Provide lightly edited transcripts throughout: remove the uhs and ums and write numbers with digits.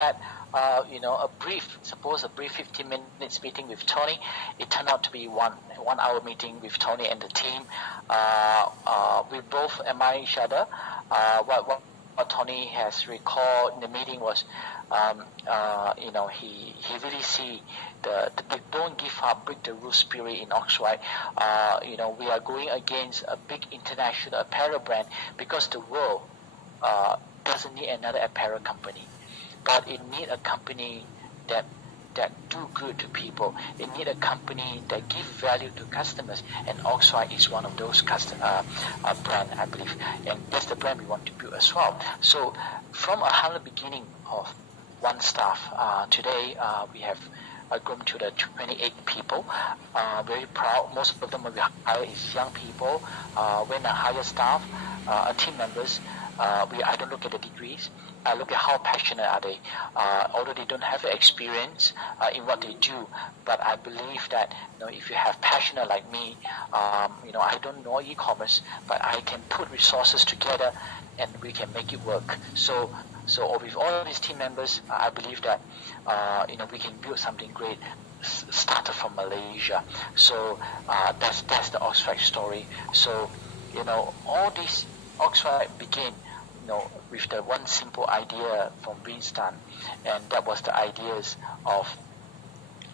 a brief 15 minutes meeting with Tony. It turned out to be one hour meeting with Tony and the team. We both admire each other. What Tony has recalled in the meeting was, he really see the big don't give up, break the rule spirit in Oxford. We are going against a big international apparel brand because the world doesn't need another apparel company, but it need a company that do good to people. It need a company that give value to customers, and Oxford is one of those brand, I believe, and that's the brand we want to build as well. So from a humble beginning of one staff, today we have grown to the 28 people. Very proud. Most of them we hire is young people. When I hire staff, team members, I don't look at the degrees. I look at how passionate are they. Although they don't have experience in what they do, but I believe that if you have passionate like me, I don't know e-commerce, but I can put resources together and we can make it work. So with all these team members, I believe that we can build something great. Started from Malaysia, so that's the Oxford story. So all this Oxford began with the one simple idea from Winston, and that was the ideas of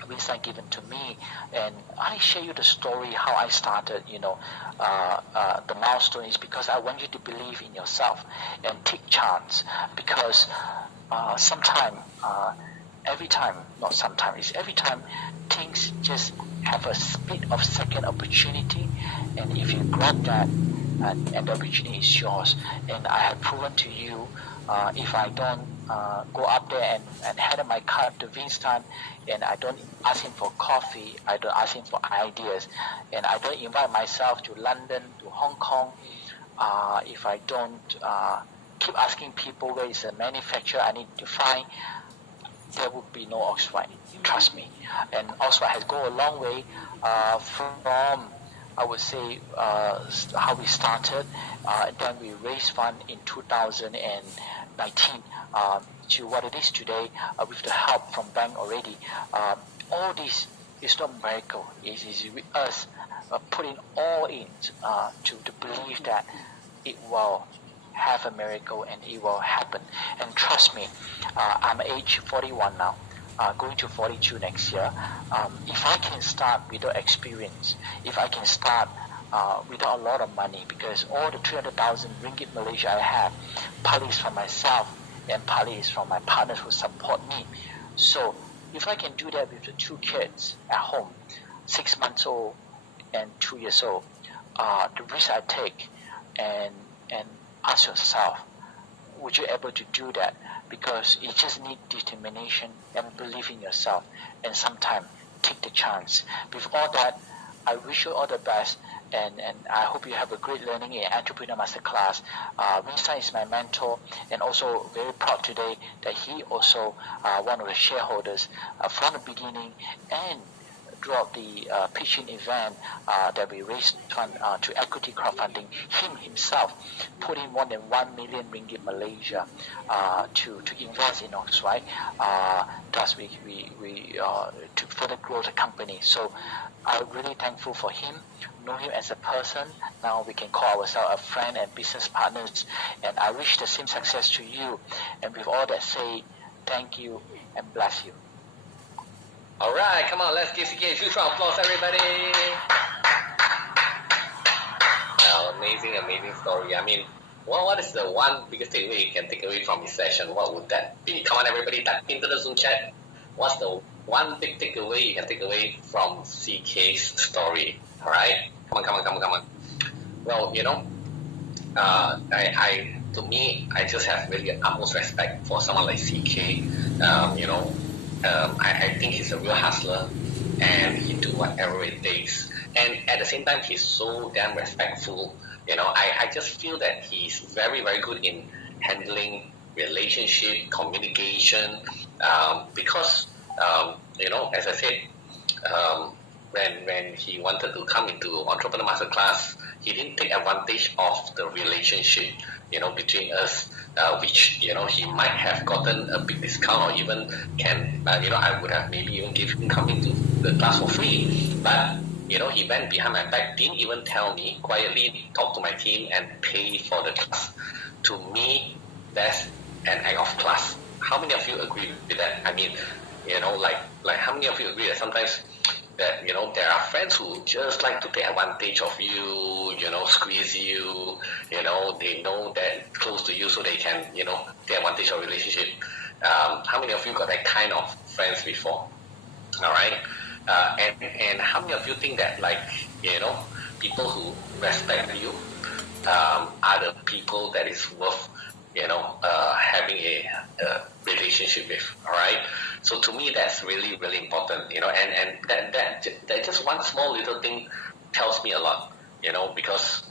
Winston given to me, and I share you the story how I started. The milestone is because I want you to believe in yourself and take chance, because every time things just have a split of second opportunity, and if you grab that, and the opportunity is yours. And I have proven to you, if I don't go up there and hand my card to Winston, and I don't ask him for coffee, I don't ask him for ideas, and I don't invite myself to London, to Hong Kong, if I don't keep asking people where is the manufacturer I need to find, there would be no Oxford. Trust me. And Oxford has gone a long way from, I would say, how we started. Then we raised fund in 2019 to what it is today, with the help from bank already. All this is not miracle. It is with us putting all in to believe that it will have a miracle and it will happen. And trust me, I'm age 41 now. Going to 42 next year. If I can start without experience, if I can start without a lot of money, because all the 300,000 ringgit Malaysia I have, partly is from myself and partly is from my partners who support me. So if I can do that with the two kids at home, 6 months old and 2 years old, the risk I take, and ask yourself, would you able to do that? Because you just need determination and believe in yourself, and sometimes take the chance. With all that, I wish you all the best, and I hope you have a great learning in Entrepreneur Masterclass. Winston is my mentor, and also very proud today that he also one of the shareholders from the beginning, and throughout the pitching event that we raised fund to equity crowdfunding, him himself put in more than 1 million ringgit Malaysia to invest in Oxford. Thus we to further grow the company. So I'm really thankful for him. Know him as a person. Now we can call ourselves a friend and business partners. And I wish the same success to you. And with all that said, thank you and bless you. All right, come on, let's give CK a huge round of applause, everybody. Well, amazing story. I mean, what is the one biggest takeaway you can take away from this session? What would that be? Come on, everybody, type into the Zoom chat. What's the one big takeaway you can take away from CK's story? All right, come on. Well, to me, I just have really utmost respect for someone like CK. I think he's a real hustler, and he do whatever it takes. And at the same time, he's so damn respectful. I just feel that he's very, very good in handling relationship, communication, because, as I said, when he wanted to come into Entrepreneur Masterclass, he didn't take advantage of the relationship. between us, which, he might have gotten a big discount, or even I would have maybe even give him coming to the class for free. But, he went behind my back, didn't even tell me, quietly talked to my team and pay for the class. To me, that's an act of class. How many of you agree with that? I mean, like how many of you agree that sometimes that, there are friends who just like to take advantage of you, squeeze you, they know that close to you so they can, take advantage of relationship. How many of you got that kind of friends before? All right. And how many of you think that, like, people who respect you are the people that is worth, having a relationship with? All right. So to me, that's really, really important, and that just one small little thing tells me a lot, because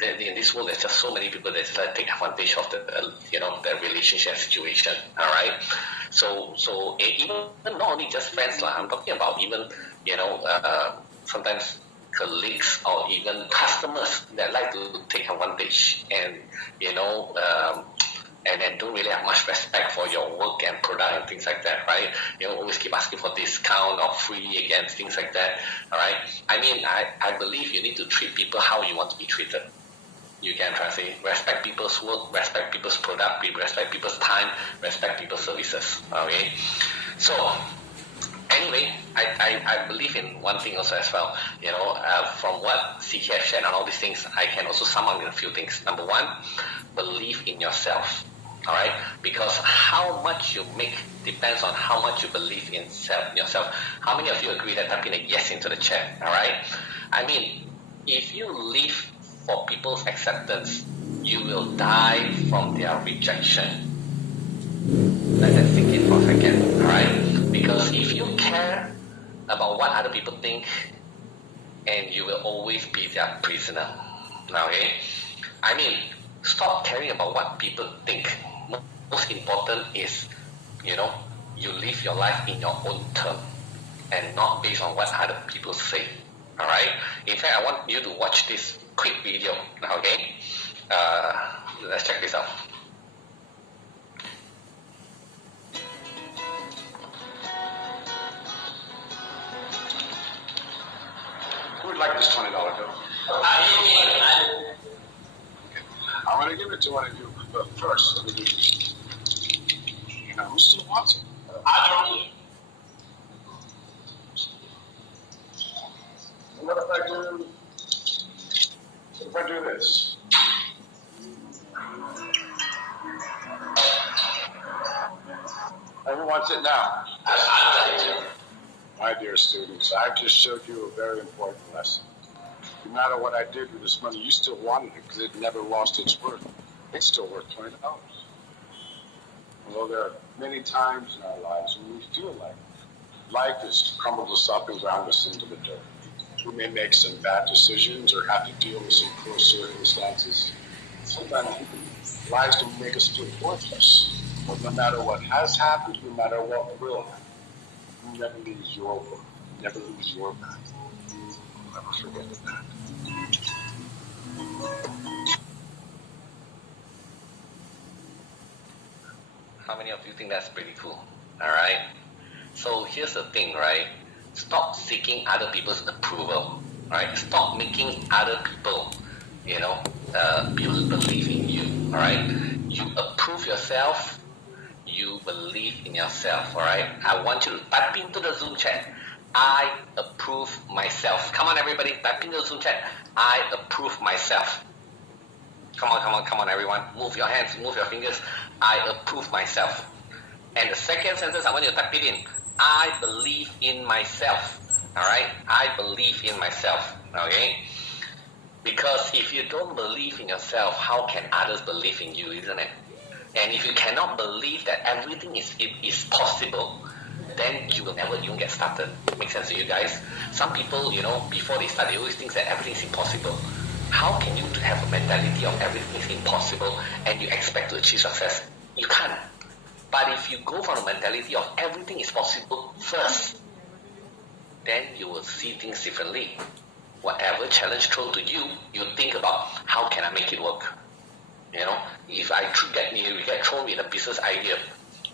in this world, there's just so many people that just take advantage of the relationship situation. All right. So even not only just friends, I'm talking about even, sometimes colleagues or even customers that like to take advantage and, and then don't really have much respect for your work and product and things like that, right? Always keep asking for discount or free against things like that, all right? I mean, I believe you need to treat people how you want to be treated. You can try to say, respect people's work, respect people's product, respect people's time, respect people's services, okay? So, anyway, I believe in one thing also as well. From what CK has shared on all these things, I can also sum up in a few things. Number one, believe in yourself. All right, because how much you make depends on how much you believe in yourself. How many of you agree that typing a yes into the chat? All right, I mean, if you live for people's acceptance, you will die from their rejection. Let that sink in for a second, alright? Because if you care about what other people think, and you will always be their prisoner, okay? I mean, stop caring about what people think. Most important is, you live your life in your own term, and not based on what other people say, alright? In fact, I want you to watch this quick video, okay? Let's check this out. Who would like this $20 bill? I I'm going to give it to one of you, but first, let me do this. Who still wants it? don't. What if I do this? Who wants it now? My dear students, I've just showed you a very important lesson. No matter what I did with this money, you still wanted it because it never lost its worth. It's still worth $20. Although there are many times in our lives when we feel like life has crumbled us up and ground us into the dirt. We may make some bad decisions or have to deal with some poor circumstances. Sometimes lives can make us feel worthless. But no matter what has happened, no matter what will happen, you never lose your worth. Never lose your path. Never forget that. How many of you think that's pretty cool? All right. So here's the thing, right? Stop seeking other people's approval, right? Stop making other people, believe in you, all right? You approve yourself. You believe in yourself, all right? I want you to type into the Zoom chat, I approve myself. Come on, everybody, type into the Zoom chat, I approve myself. Come on, everyone. Move your hands, move your fingers. I approve myself. And the second sentence, I want you to type it in. I believe in myself. All right? I believe in myself. Okay? Because if you don't believe in yourself, how can others believe in you, isn't it? And if you cannot believe that everything is possible, then you will never even get started. Makes sense to you guys? Some people, before they start, they always think that everything is impossible. How can you have a mentality of everything is impossible and you expect to achieve success? You can't. But if you go for a mentality of everything is possible first, then you will see things differently. whatever challenge thrown to you, you think about how can I make it work. If I get thrown with a business idea,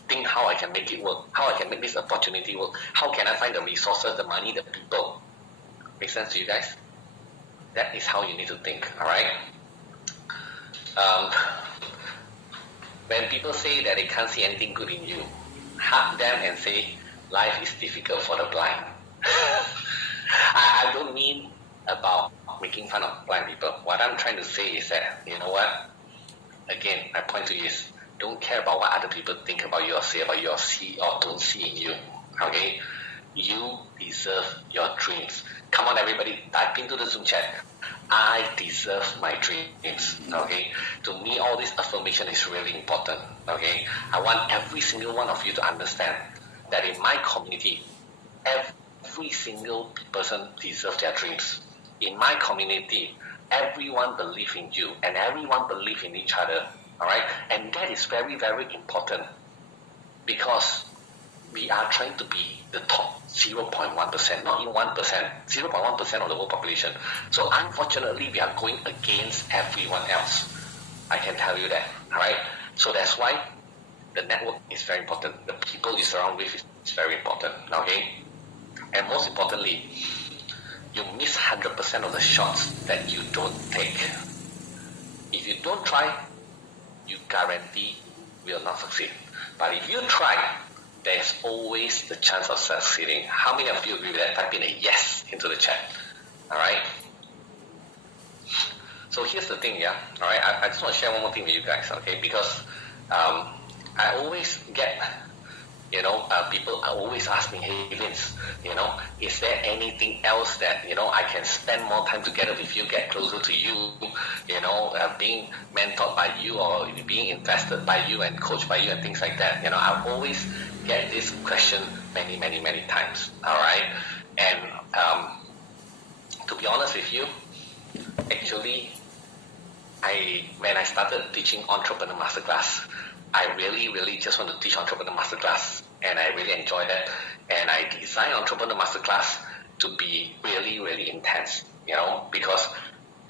think how I can make it work, how I can make this opportunity work, how can I find the resources, the money, the people. Make sense to you guys? That is how you need to think, all right? When people say that they can't see anything good in you, hug them and say, life is difficult for the blind. I don't mean about making fun of blind people. What I'm trying to say is that, you know what? Again, my point to you is, don't care about what other people think about you or say about you or see or don't see in you. Okay? You deserve your dreams. Come on, everybody, type into the Zoom chat. I deserve my dreams. Okay? To me, all this affirmation is really important. Okay? I want every single one of you to understand that in my community, every single person deserves their dreams. In my community, everyone believes in you and everyone believes in each other. All right? And that is very, very important because we are trying to be the top 0.1%, not even 1%, 0.1% of the whole population. So unfortunately, we are going against everyone else. I can tell you that. All right? So that's why the network is very important. The people you surround with is very important. Okay? And most importantly, you miss 100% of the shots that you don't take. If you don't try, you guarantee will not succeed. But if you try, there's always the chance of succeeding. How many of you agree with that? Type in a yes into the chat. All right? So here's the thing, yeah? All right? I just want to share one more thing with you guys, okay? Because I always get, people always ask me, hey Vince, is there anything else that, I can spend more time together with you, get closer to you, being mentored by you or being invested by you and coached by you and things like that. I always get this question many, many, many times, all right? And to be honest with you, actually, when I started teaching Entrepreneur Masterclass, I really, really just want to teach Entrepreneur Masterclass, and I really enjoy that. And I designed Entrepreneur Masterclass to be really, really intense, because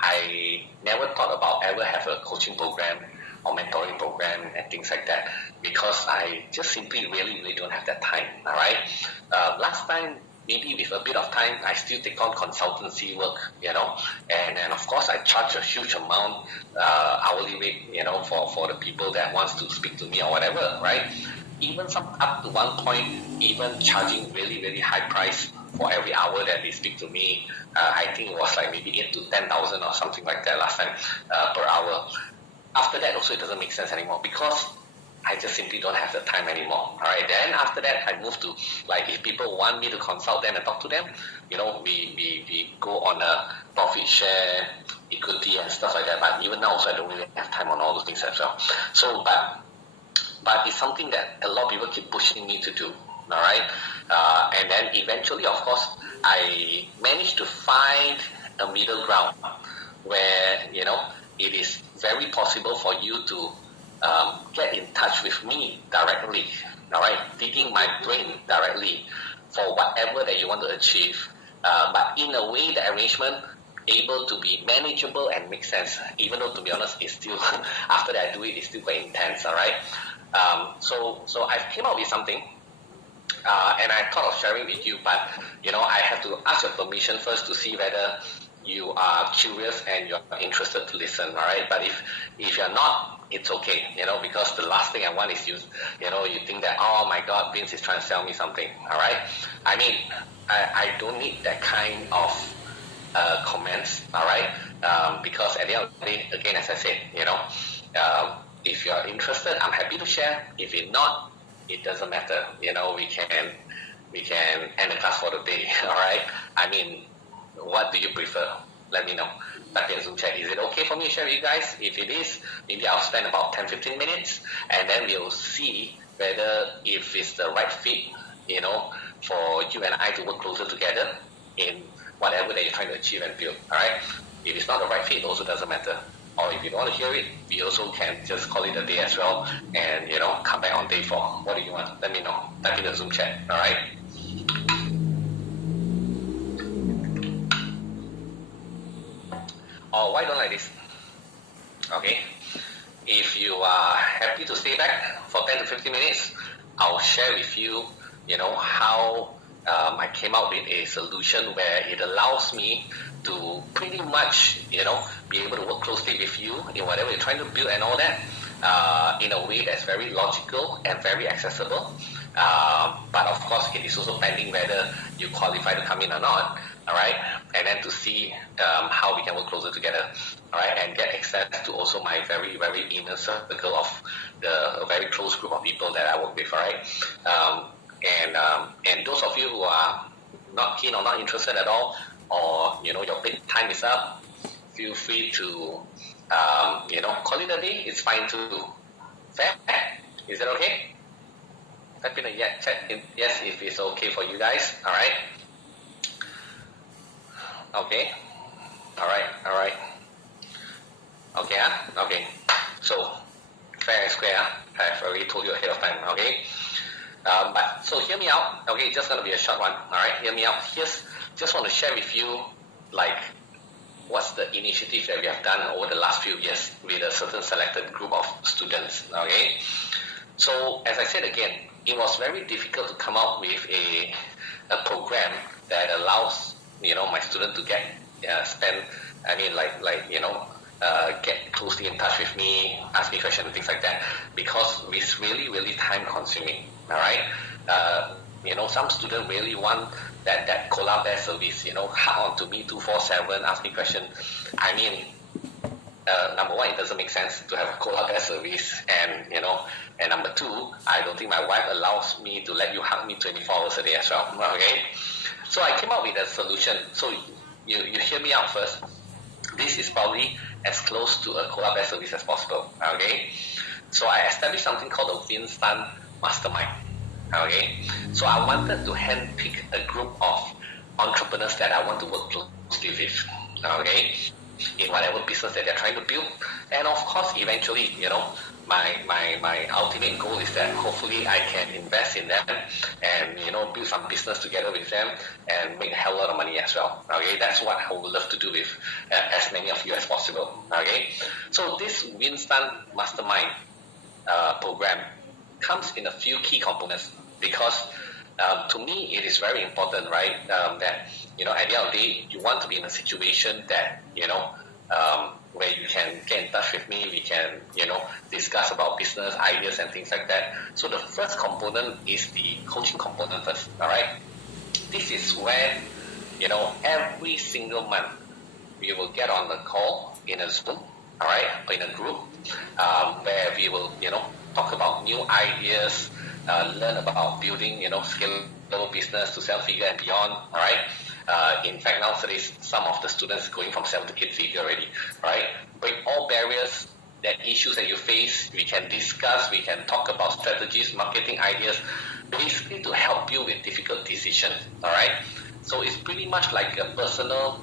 I never thought about ever have a coaching program or mentoring program and things like that, because I just simply really, really don't have that time, all right? Last time, maybe with a bit of time, I still take on consultancy work, and of course I charge a huge amount, hourly rate, for the people that wants to speak to me or whatever, right? Even some up to one point, even charging really, really high price for every hour that they speak to me. I think it was like maybe 8 to 10,000 or something like that last time per hour. After that, also it doesn't make sense anymore because I just simply don't have the time anymore. All right. Then after that, I moved to, like, if people want me to consult them and talk to them, we go on a profit share, equity and stuff like that. But even now, also I don't really have time on all those things as well. So, but it's something that a lot of people keep pushing me to do. All right. And then eventually, of course, I managed to find a middle ground where, it is very possible for you to get in touch with me directly, all right, feeding my brain directly for whatever that you want to achieve, but in a way the arrangement able to be manageable and make sense, even though, to be honest, it's still after that I do it, it's still quite intense, all right? So I came up with something, and I thought of sharing with you, but I have to ask your permission first to see whether you are curious and you're interested to listen, all right? But if you're not, it's okay, because the last thing I want is you think that, oh my God, Vince is trying to sell me something, all right? I mean, I don't need that kind of comments, all right? Because at the end of the day, again, as I said, if you're interested, I'm happy to share. If you're not, it doesn't matter. We can end the class for the day, all right? I mean, what do you prefer? Let me know. Type in Zoom chat. Is it okay for me to share with you guys? If it is, maybe I'll spend about 10-15 minutes, and then we'll see whether if it's the right fit, for you and I to work closer together in whatever that you're trying to achieve and build. All right? If it's not the right fit, it also doesn't matter. Or if you don't want to hear it, we also can just call it a day as well, and come back on day 4. What do you want? Let me know. Type in the Zoom chat. All right? or why don't like this? Okay. If you are happy to stay back for 10 to 15 minutes, I'll share with you, how I came up with a solution where it allows me to pretty much, be able to work closely with you in whatever you're trying to build and all that, in a way that's very logical and very accessible. But of course, it is also pending whether you qualify to come in or not. All right, and then to see how we can work closer together. All right, and get access to also my very, very inner circle of a very close group of people that I work with. All right, and those of you who are not keen or not interested at all, or your big time is up, feel free to call it a day. It's fine too. Fair? Is it okay? Type in a yes if it's okay for you guys. All right. Okay. All right. Okay. Okay. So fair and square. I've already told you ahead of time. Okay. But so hear me out. Okay, just gonna be a short one. All right. Hear me out. Just want to share with you like what's the initiative that we have done over the last few years with a certain selected group of students. Okay. So as I said again, it was very difficult to come up with a program that allows my student to get get closely in touch with me, ask me questions and things like that, because it's really, really time consuming. All right. Some students really want that collab bear service, hug on to me 24/7, ask me questions. I mean, number one, it doesn't make sense to have a collab bear service, and number two, I don't think my wife allows me to let you hug me 24 hours a day as well. Okay, so I came up with a solution. So you hear me out first. This is probably as close to a collab bear service as possible. Okay, so I established something called the Winston Mastermind. Okay, so I wanted to handpick a group of entrepreneurs that I want to work closely with. Okay, in whatever business that they're trying to build, and of course, eventually, my ultimate goal is that hopefully I can invest in them and build some business together with them and make a hell lot of money as well. Okay, that's what I would love to do with as many of you as possible. Okay, so this Winston Mastermind program comes in a few key components, because to me it is very important, right? That at the end of the day, you want to be in a situation that where you can get in touch with me, we can discuss about business ideas and things like that. So the first component is the coaching component first. All right, this is where every single month we will get on the call in a Zoom, all right, or in a group, where we will talk about new ideas, learn about building scalable business to 7-figure and beyond. All right. In fact, nowadays some of the students going from 7 to 8-figure already. Right. Break all barriers, that issues that you face. We can discuss. We can talk about strategies, marketing ideas, basically to help you with difficult decisions. All right. So it's pretty much like a personal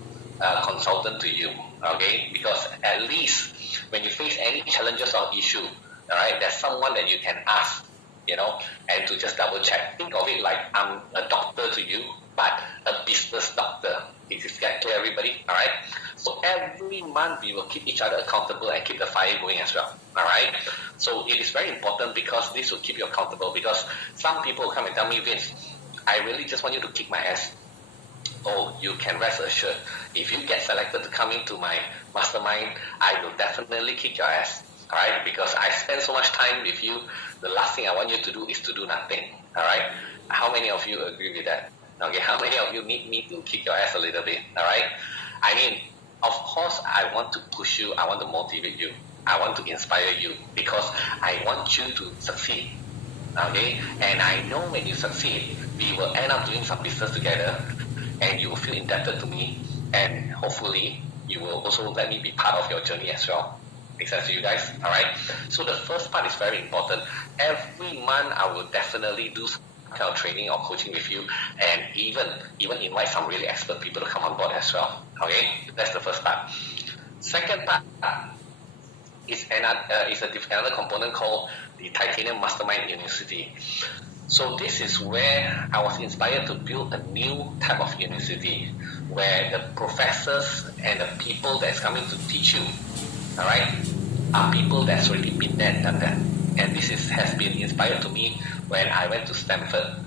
consultant to you. Okay. Because at least when you face any challenges or issue, all right, there's someone that you can ask, and to just double check. Think of it like I'm a doctor to you, but a business doctor. Is that clear, everybody? All right. So every month we will keep each other accountable and keep the fire going as well. All right. So it is very important, because this will keep you accountable. Because some people come and tell me, Vince, I really just want you to kick my ass. Oh, you can rest assured, if you get selected to come into my mastermind, I will definitely kick your ass. All right, because I spend so much time with you, the last thing I want you to do is to do nothing. All right, how many of you agree with that? Okay, how many of you need me to kick your ass a little bit? All right, I mean, of course, I want to push you, I want to motivate you, I want to inspire you, because I want you to succeed. Okay, and I know when you succeed, we will end up doing some business together, and you will feel indebted to me, and hopefully you will also let me be part of your journey as well. Make sense to you guys? All right. So the first part is very important. Every month I will definitely do some kind of training or coaching with you, and even invite some really expert people to come on board as well. Okay, that's the first part. Second part is another component called the Titanium Mastermind University. So this is where I was inspired to build a new type of university, where the professors and the people that's coming to teach you, all right, are people that's already been there and done that. And this has been inspired to me when I went to Stanford,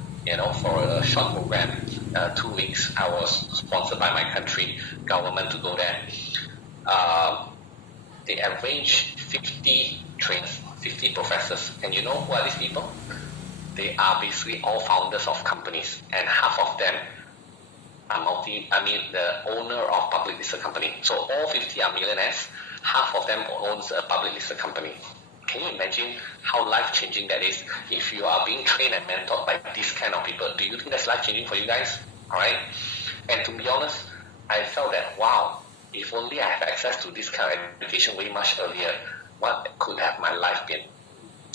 for a short program, 2 weeks. I was sponsored by my country government to go there. They arranged 50 trainers, 50 professors. And you know who are these people? They are basically all founders of companies, and half of them are the owner of public listed company. So all 50 are millionaires. Half of them owns a public listed company. Can you imagine how life-changing that is? If you are being trained and mentored by these kind of people, do you think that's life-changing for you guys? All right. And to be honest, I felt that, wow, if only I have access to this kind of education way much earlier, what could have my life been?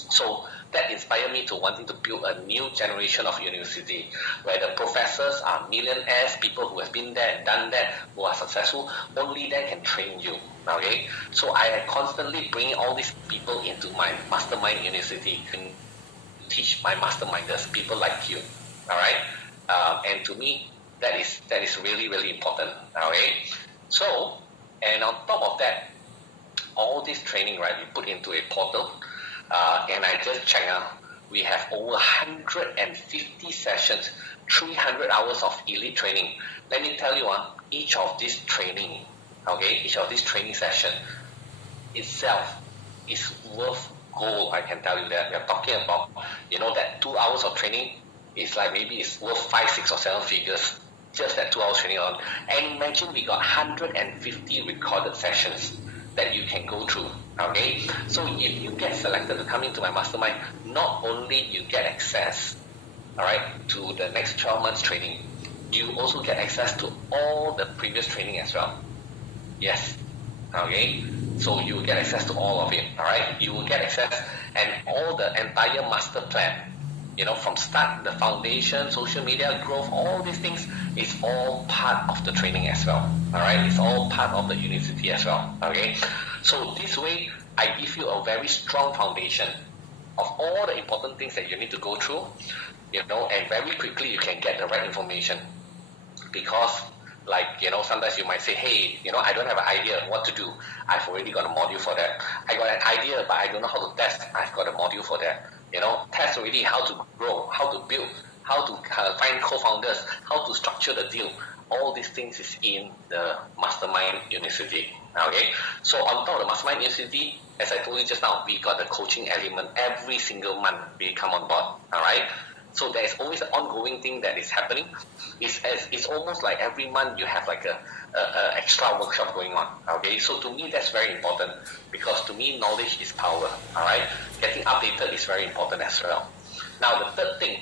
So that inspired me to wanting to build a new generation of university where the professors are millionaires, people who have been there and done that, who are successful. Only they can train you. Okay, so I constantly bring all these people into my mastermind university and teach my masterminders, people like you. All right, and to me that is really, really important. Okay, so, and on top of that, all this training, right, we put into a portal. And I just checked out, we have over 150 sessions, 300 hours of elite training. Let me tell you, each of these training session itself is worth gold. I can tell you that. We are talking about, that 2 hours of training is like maybe it's worth 5, 6, or 7 figures. Just that 2 hours training on. And imagine we got 150 recorded sessions that you can go through. Okay, so if you get selected to come into my mastermind, not only you get access, all right, to the next 12 months training, you also get access to all the previous training as well. Yes, okay, so you will get access to all of it. All right, you will get access and all the entire master plan. From start, the foundation, social media growth, all these things is all part of the training as well. All right, it's all part of the university as well. Okay, so this way I give you a very strong foundation of all the important things that you need to go through, and very quickly you can get the right information. Because sometimes you might say, hey, I don't have an idea what to do. I've already got a module for that. I got an idea, but I don't know how to test. I've got a module for that. Test already how to grow, how to build, how to find co-founders, how to structure the deal. All these things is in the Mastermind University. Okay, so on top of the Mastermind University, as I told you just now, we got the coaching element every single month we come on board. All right. So there is always an ongoing thing that is happening. It's almost like every month you have like a extra workshop going on. Okay, so to me that's very important, because to me knowledge is power. All right, getting updated is very important as well. Now the third thing,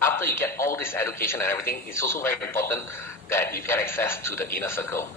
after you get all this education and everything, it's also very important that you get access to the inner circle.